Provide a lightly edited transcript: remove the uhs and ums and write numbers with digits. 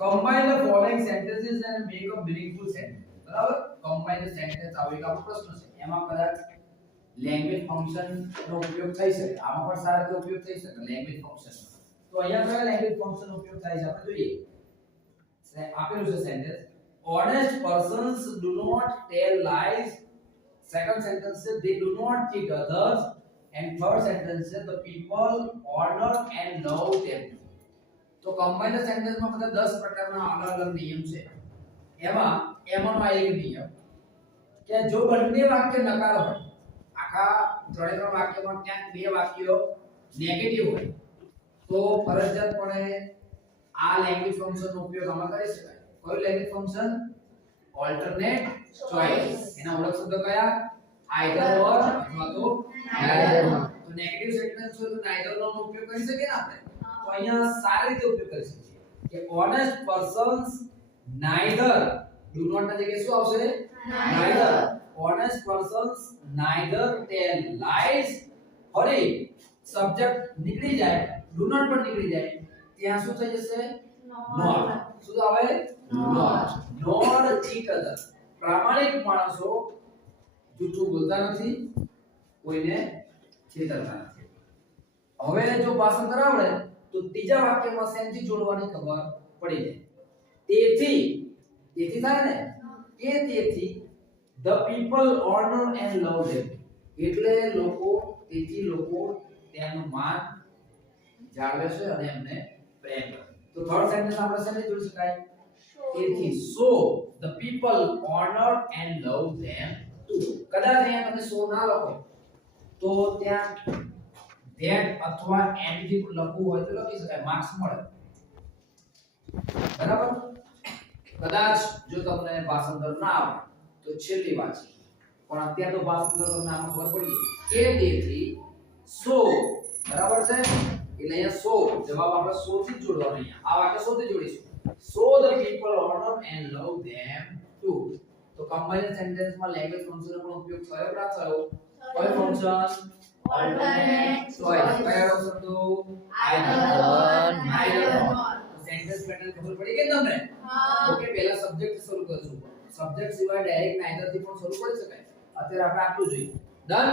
combine the following sentences and make a meaningful sentence. બરાબર combine the sentence આવો એક આપણો પ્રશ્ન છે એમાં કદાચ લેંગ્વેજ ફંક્શન નો ઉપયોગ થઈ શકે આમાં પણ સારો રીતે ઉપયોગ થઈ શકે લેંગ્વેજ ફંક્શન તો અહીંયા કયા લેંગ્વેજ ફંક્શન નો ઉપયોગ થાય છે આપણે જોઈએ આપેલું છે sentence honest persons do not tell lies. Second sentence says they do not cheat others. And third sentence says the people honor and love them. तो combine the sentence માં બધા 10 પ્રકારના અલગ-અલગ નિયમ છે. એમાંનો આ એક નિયમ કે જો બંને વાક્ય નકાર હોય આખા ત્રણે વાક્યમાં ક્યાંક બે વાક્યો નેગેટિવ હોય તો ફરજિયાતપણે આ લેંગ્વેજ ફંક્શનનો ઉપયોગ આમાં કરી શકાય. કયું લેંગ્વેજ ફંક્શન? Alternate choice. એના ઓળખ શબ્દ કયા? આઇધર ઓર અથવા તો નાઇધર. તો નેગેટિવ સેન્ટેન્સ હોય તો નાઇધર નો ઉપયોગ કરી શકીએ ને આપણે. તો અહીંયા સારી રીતે ઉપયોગ કરી શકીએ કે honest persons neither do not ના જગ્યાએ શું આવશે? neither. honest persons neither tell lies. હરી સબ્જેક્ટ નીકળી જાય do not પણ નીકળી જાય ત્યાં શું થઈ જશે? not. શું આવે? not. nor cheat others. પ્રામાણિક માણસો જૂઠું બોલતા નથી કોઈને છેતરતા નથી. હવે જો ભાષાંતર આવડે તો ત્રીજા વાક્યમાં સેન્સી જોડવાની ખબર પડી જાય. તેથી થાય ને કે તેથી the people honor and love them. એટલે લોકો તેમનું માન જાળવે છે અને એમને પ્રેમ કરે. તો થર્ડ સેન્ટેન્સ આપણે શેને જોડી શકાય? તેથી so the people honor and love them too. કદાચ અહીંયા તમે so ના લખો તો ત્યાં that અથવા and જે લખવું હોય તો લખી શકાય, માર્ક્સ મળે. બરાબર? કદાચ જો તમને ભાષાંતર ના આવે તો છેલ્લી વાંચી પણ અત્યારે તો ભાષાંતર તમને આમાં ખબર પડી કે તેથી so બરાબર છે એટલે અહીંયા so જવાબ આપણે so થી જ જોડવાનો. અહીંયા આ વાક્ય so થી જોડીશું. So the people honor and love them too. તો કમ્બાઇન્ડ સેન્ટેન્સ માં લેંગ્વેજ ફંક્શન નો ઉપયોગ કયો પ્રાપ્ત થયો? કયો ફંક્શન? Alternate choice. કયો શબ્દો? Either neither. સેન્ટેન્સ પેટર્ન ખબર પડી કે તમને? ઓકે પહેલા સબ્જેક્ટ શરૂ કરશું. સબ્જેક્ટ સિવાય ડાયરેક્ટ નાઇધર થી પણ શરૂ કરી શકાય. અત્યારે આપણે આટલું જોઈએ. ડન.